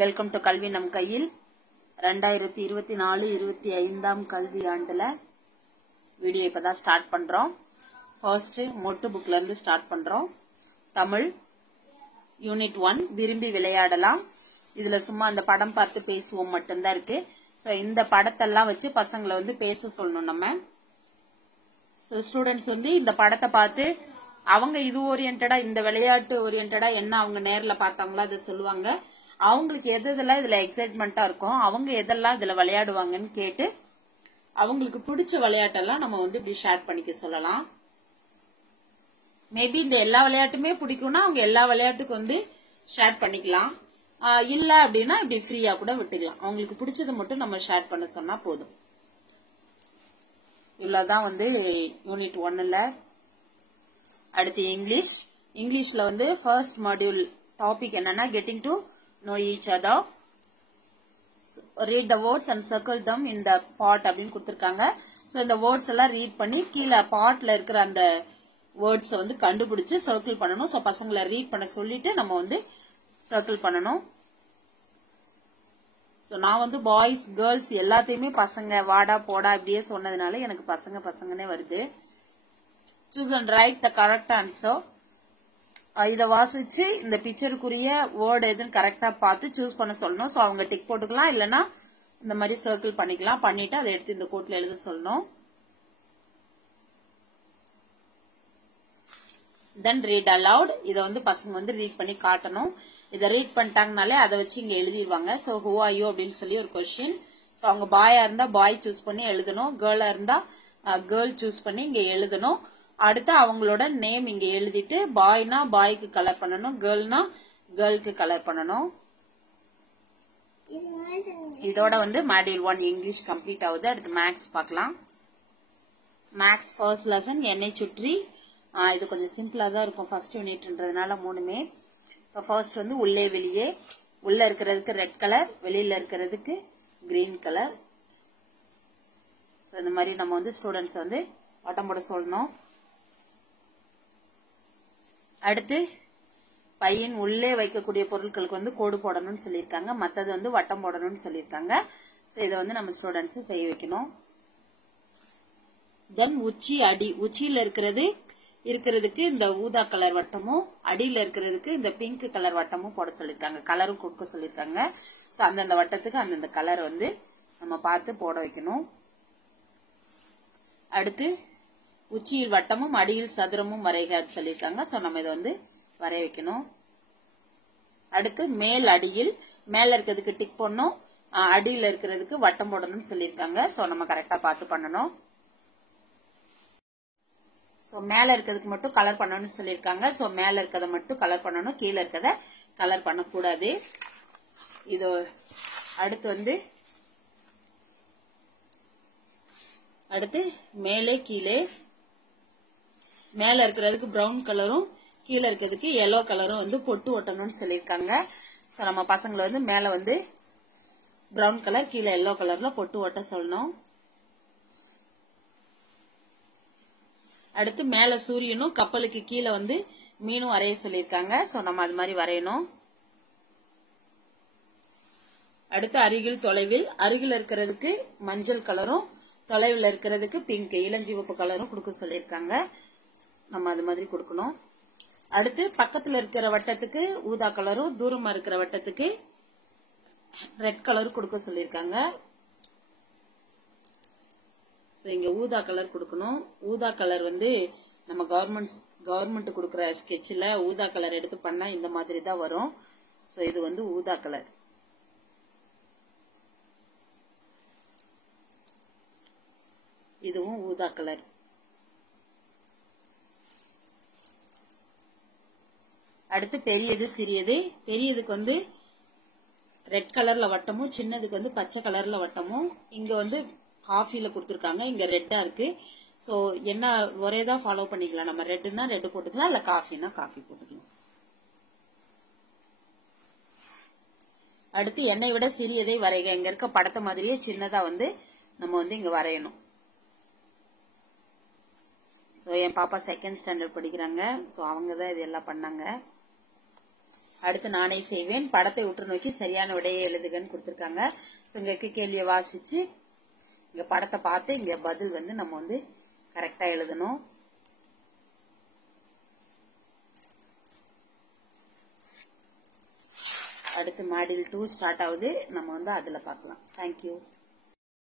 Welcome to கல்வி நம் கையில் 2024-25 கல்வி ஆண்டுல வீடியோ இப்பதான் ஸ்டார்ட் பண்றோம். ஃபர்ஸ்ட் மொட்டு புக்ல இருந்து ஸ்டார்ட் பண்றோம். தமிழ் யூனிட் 1 விரும்பி விளையாடலாம். இதுல சும்மா அந்த படம் பார்த்து பேசுவோம் மட்டும்தான் இருக்கு. சோ இந்த படத்தெல்லாம் வச்சு பசங்களை வந்து பேச சொல்லணும் நம்ம. சோ ஸ்டூடெண்ட்ஸ் வந்து இந்த படத்தை பார்த்து அவங்க இது ஓரியன்டா இந்த விளையாட்டு ஓரியன்டா என்ன அவங்க நேர்ல பார்த்தாங்களோ அதை சொல்லுவாங்க. அவங்களுக்கு எதெல்லாம் இதுல எக்ஸைட்மெண்டா இருக்கும், அவங்க எதெல்லாம் இதுல விளையாடுவாங்கன்னு கேட்டு அவங்களுக்கு பிடிச்ச விளையாட்டெல்லாம் நம்ம வந்து இப்படி ஷேர் பண்ணிக்க சொல்லலாம். மேபி இந்த எல்லா விளையாட்டுமே பிடிக்கும்னா அவங்க எல்லா விளையாட்டுக்கு வந்து ஷேர் பண்ணிக்கலாம். இல்ல அப்படின்னா இப்படி ஃப்ரீயா கூட விட்டுக்கலாம். அவங்களுக்கு பிடிச்சதை மட்டும் நம்ம ஷேர் பண்ண சொன்னா போதும். இவ்வளவுதான் வந்து யூனிட் 1ல. அடுத்து இங்கிலீஷ்ல வந்து ஃபர்ஸ்ட் மாடியூல் டாபிக் என்னன்னா getting to know each other. Read the words and circle them in the pot அப்படின்னு கொடுத்திருக்காங்க. சோ இந்த வேர்ட்ஸ் எல்லாம் ரீட் பண்ணி கீழே பாட்ல இருக்கிற அந்த வேர்ட்ஸ் வந்து கண்டுபிடிச்சு சர்க்கிள் பண்ணணும். சோ பசங்களை ரீட் பண்ண சொல்லிட்டு நம்ம வந்து சர்க்கிள் பண்ணணும். சோ நான் வந்து பாய்ஸ் கேர்ள்ஸ் எல்லாத்தையுமே பசங்க வாடா போடா இப்படியே சொன்னதுனால எனக்கு பசங்கனே வருது. Choose and write the correct answer. இதை வாசிச்சு இந்த பிக்சருக்குரிய வேர்டு எதுன்னு கரெக்டா பார்த்து சூஸ் பண்ண சொல்லணும். சோ அவங்க டிக் போட்டுக்கலாம், இல்லைன்னா இந்த மாதிரி சர்க்கிள் பண்ணிக்கலாம். பண்ணிட்டு அதை எடுத்து இந்த கோட்ல எழுத சொல்லணும். தென் ரீட் அலவுட். இதை வந்து பசங்க வந்து ரீட் பண்ணி காட்டணும். இதை ரீட் பண்ணிட்டாங்கனாலே அதை வச்சு இங்க எழுதிடுவாங்க. சோ ஹூ ஆர் யூ அப்படின்னு சொல்லி ஒரு கொஸ்டின். சோ அவங்க பாயா இருந்தா பாய் சூஸ் பண்ணி எழுதணும், கேர்ளா இருந்தா கேர்ள் சூஸ் பண்ணி இங்க எழுதணும். அடுத்து அவங்களோட நேம் இங்க எழுதிட்டு பாய்னா பாய்க்கு கலர் பண்ணணும், கேர்ள்னா கேர்ளுக்கு கலர் பண்ணணும். இதோட வந்து மாடியூல் 1 இங்கிலீஷ் கம்ப்ளீட் ஆகுது. அடுத்து மேக்ஸ் பார்க்கலாம். மேக்ஸ் ஃபர்ஸ்ட் லெசன் என்னை சுற்றி. இது கொஞ்சம் சிம்பிளா தான் இருக்கும் ஃபர்ஸ்ட் யூனிட்ன்றதுனால மூணுமே. ஃபர்ஸ்ட் வந்து உள்ளே வெளியே. உள்ள இருக்கிறதுக்கு ரெட் கலர், வெளியில இருக்கிறதுக்கு கிரீன் கலர். இந்த மாதிரி நம்ம வந்து ஸ்டூடெண்ட்ஸ் வந்து வட்டம் போட சொல்லணும். அடுத்து பையன் உள்ளே வைக்கக்கூடிய பொருட்களுக்கு வந்து கோடு போடணும்னு சொல்லியிருக்காங்க, மற்றது வந்து வட்டம் போடணும்னு சொல்லியிருக்காங்க. சோ இதை வந்து நம்ம ஸ்டூடெண்ட்ஸ் செய்ய வைக்கணும். தென் உச்சி அடி. உச்சியில இருக்கிறதுக்கு இந்த ஊதா கலர் வட்டமும், அடியில இருக்கிறதுக்கு இந்த பிங்க் கலர் வட்டமும் போட சொல்லியிருக்காங்க, கலரும் கொடுக்க சொல்லியிருக்காங்க. சோ அந்தந்த வட்டத்துக்கு அந்தந்த கலர் வந்து நம்ம பார்த்து போட வைக்கணும். அடுத்து உச்சியில் வட்டமும் அடியில் சதுரமும் வரைக சொல்லியிருக்காங்க. சோ நம்ம இதை வந்து வரைய வைக்கணும். அடுத்து மேல் அடியில், மேல இருக்கிறதுக்கு டிக் போடணும், அடியில இருக்கிறதுக்கு வட்டம் போடணும்னு சொல்லியிருக்காங்க. சோ நம்ம கரெக்டா பார்த்து பண்ணணும். சோ மேல இருக்கிறதுக்கு மட்டும் கலர் பண்ணணும்னு சொல்லியிருக்காங்க. சோ மேல இருக்கிறத மட்டும் கலர் பண்ணணும், கீழே இருக்கிறத கலர் பண்ணக்கூடாது. இது அடுத்து மேலே கீழே. மேல இருக்கிறதுக்கு பிரவுன் கலரும் கீழே இருக்கிறதுக்கு எல்லோ கலரும் வந்து பொட்டு ஒட்டணும்னு சொல்லியிருக்காங்க. சோ நம்ம பசங்களை வந்து மேல வந்து பிரவுன் கலர், கீழே எல்லோ கலர்ல பொட்டு ஒட்ட சொல்லணும். அடுத்து மேல சூரியனும் கப்பலுக்கு கீழே வந்து மீனும் வரைய சொல்லியிருக்காங்க. சோ நம்ம அது மாதிரி வரையணும். அடுத்து அருகில் தொலைவில். அருகில் இருக்கிறதுக்கு மஞ்சள் கலரும், தொலைவில் இருக்கிறதுக்கு பிங்க் இளஞ்சிவப்பு கலரும் கொடுக்க சொல்லியிருக்காங்க. நம்ம அது மாதிரி கொடுக்கணும். அடுத்து பக்கத்துல இருக்கிற வட்டத்துக்கு ஊதா கலரும், தூரமா இருக்கிற வட்டத்துக்கு ரெட் கலரும் கொடுக்க சொல்லியிருக்காங்க. இங்க ஊதா கலர் கொடுக்கணும். ஊதா கலர் வந்து நம்ம கவர்மெண்ட் கொடுக்கற ஸ்கெட்ச்ல ஊதா கலர் எடுத்து பண்ணா இந்த மாதிரி தான் வரும். சோ இது வந்து ஊதா கலர். இதுவும் ஊதா கலர். அடுத்து பெரியது சிறியது. பெரியதுக்கு வந்து ரெட் கலர்ல வட்டமும், சின்னதுக்கு வந்து பச்சை கலர்ல வட்டமும். இங்க வந்து காஃபில கொடுத்திருக்காங்க, இங்க ரெட்டா இருக்கு. சோ என்ன ஒரே தான் ஃபாலோ பண்ணிக்கலாம். நம்ம ரெட்னா ரெட் போட்டுக்கலாம், இல்ல காஃபினா காஃபி போட்டுக்கலாம். அடுத்து என்னை விட சிறியதை வரைக. இங்க இருக்க படத்தை மாதிரியே சின்னதா வந்து நம்ம வந்து இங்க வரையணும். என் பாப்பா செகண்ட் ஸ்டாண்டர்ட் படிக்கிறாங்க. சோ அவங்க தான் இது எல்லாம் பண்ணாங்க. அடுத்து நானே செய்வேன். படத்தை உற்று நோக்கி சரியான விடையை எழுதுகன்னு கொடுத்திருக்காங்க. சோ இங்க இருக்க கேள்வியை வாசிச்சு இங்க படத்தை பார்த்து இங்க பதில் வந்து நம்ம வந்து கரெக்டா எழுதணும். அடுத்து மாடியூல் 2 ஸ்டார்ட் ஆகுது. நம்ம வந்து அதுல பார்க்கலாம். தேங்க்யூ.